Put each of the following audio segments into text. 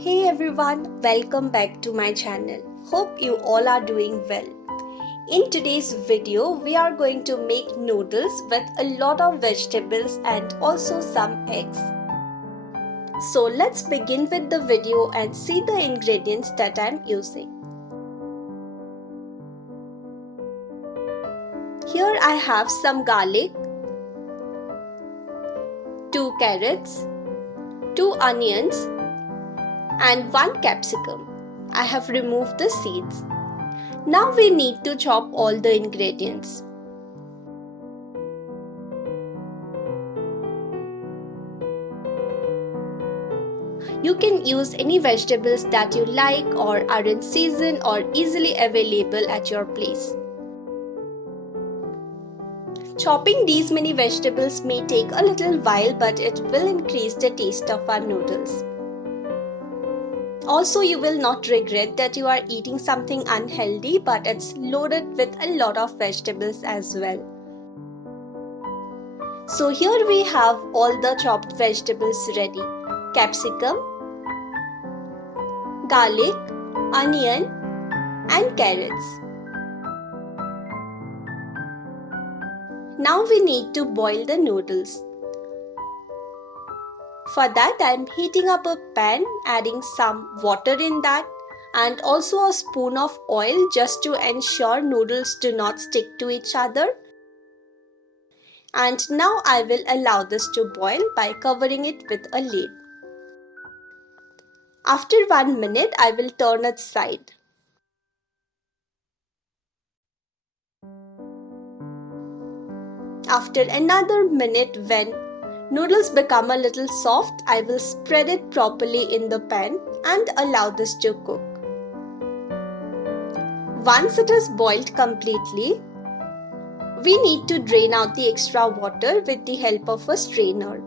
Hey everyone, welcome back to my channel. Hope you all are doing well. In today's video, we are going to make noodles with a lot of vegetables and also some eggs. So let's begin with the video and see the ingredients that I'm using. Here I have some garlic, 2 carrots, 2 onions and 1 capsicum. I have removed the seeds. Now we need to chop all the ingredients. You can use any vegetables that you like or are in season or easily available at your place. Chopping these many vegetables may take a little while, but it will increase the taste of our noodles. Also, you will not regret that you are eating something unhealthy, but it's loaded with a lot of vegetables as well. So here we have all the chopped vegetables ready. Capsicum, garlic, onion and carrots. Now we need to boil the noodles. For that, I am heating up a pan, adding some water in that and also a spoon of oil just to ensure noodles do not stick to each other. And now I will allow this to boil by covering it with a lid. After 1 minute, I will turn it side. After another minute, when noodles become a little soft, I will spread it properly in the pan and allow this to cook. Once it is boiled completely, we need to drain out the extra water with the help of a strainer.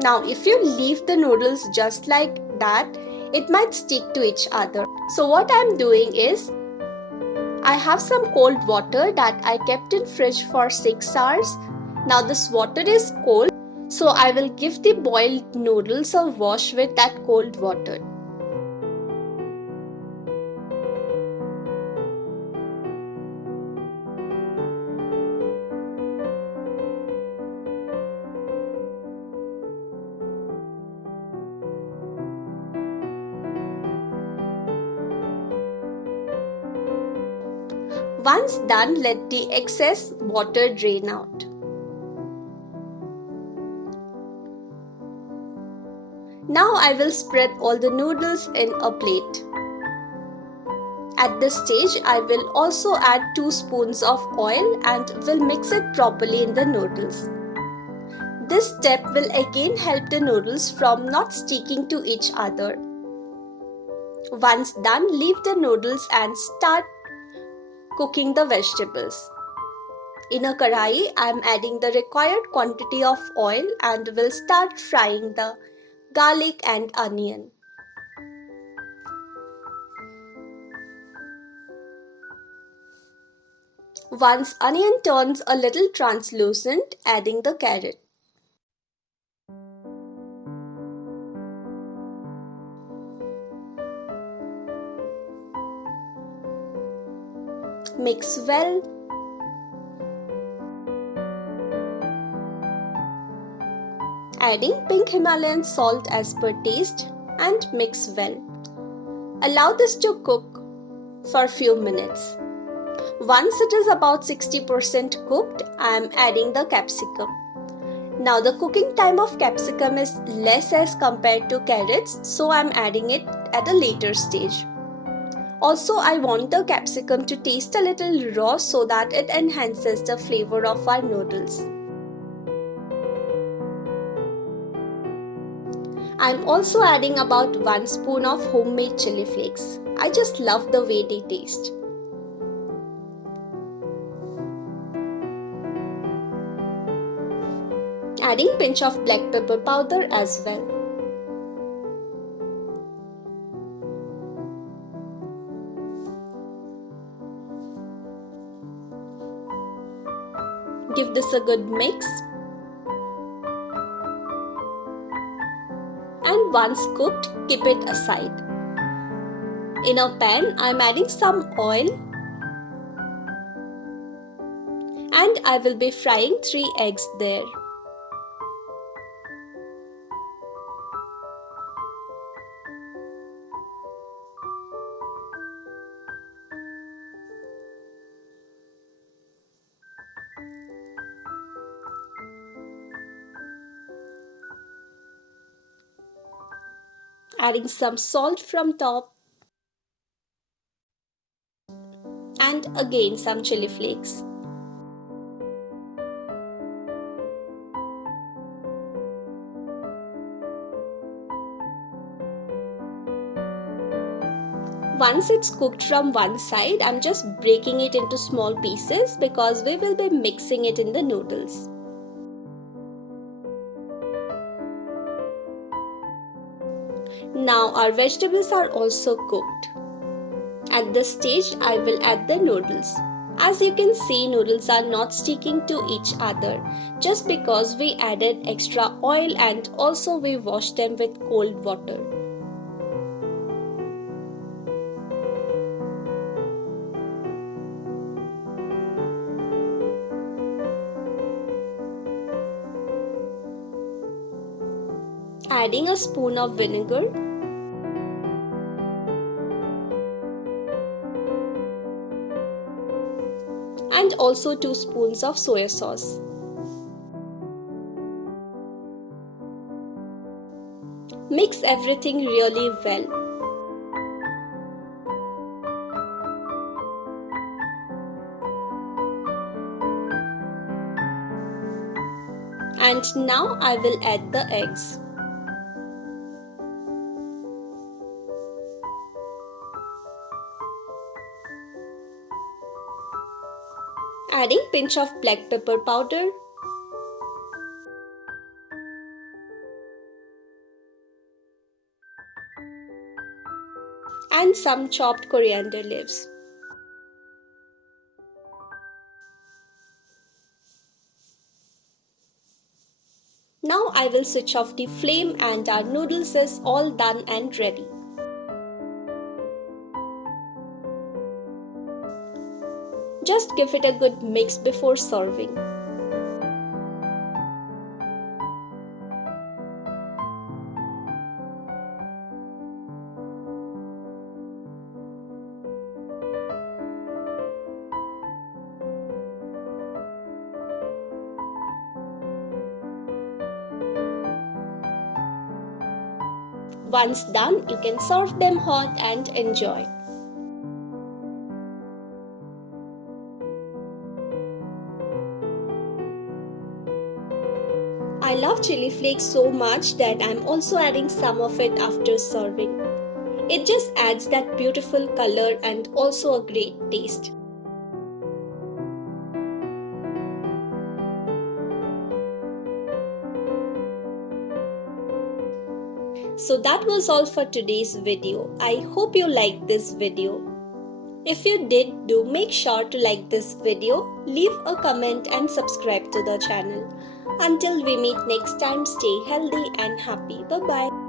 Now, if you leave the noodles just like that, it might stick to each other. So what I am doing is, I have some cold water that I kept in fridge for 6 hours. Now this water is cold, so I will give the boiled noodles a wash with that cold water. Once done, let the excess water drain out. Now I will spread all the noodles in a plate. At this stage, I will also add 2 spoons of oil and will mix it properly in the noodles. This step will again help the noodles from not sticking to each other. Once done, leave the noodles and start cooking the vegetables. In a karai, I am adding the required quantity of oil and will start frying the garlic and onion. Once onion turns a little translucent, adding the carrot. Mix well. Adding pink Himalayan salt as per taste and mix well. Allow this to cook for a few minutes. Once it is about 60% cooked, I am adding the capsicum. Now the cooking time of capsicum is less as compared to carrots, so I am adding it at a later stage. Also, I want the capsicum to taste a little raw so that it enhances the flavor of our noodles. I am also adding about 1 spoon of homemade chili flakes. I just love the way they taste. Adding pinch of black pepper powder as well. Give this a good mix and once cooked, keep it aside. In a pan, I am adding some oil and I will be frying 3 eggs there. Adding some salt from top and again some chili flakes. Once it's cooked from one side, I'm just breaking it into small pieces because we will be mixing it in the noodles. Now our vegetables are also cooked. At this stage, I will add the noodles. As you can see, noodles are not sticking to each other just because we added extra oil and also we washed them with cold water. Adding a spoon of vinegar and also 2 spoons of soya sauce. Mix everything really well. And now I will add the eggs. Adding pinch of black pepper powder and some chopped coriander leaves. Now I will switch off the flame and our noodles is all done and ready. Just give it a good mix before serving. Once done, you can serve them hot and enjoy. I love chili flakes so much that I'm also adding some of it after serving. It just adds that beautiful color and also a great taste. So that was all for today's video. I hope you liked this video. If you did, do make sure to like this video, leave a comment and subscribe to the channel. Until we meet next time, stay healthy and happy. Bye-bye.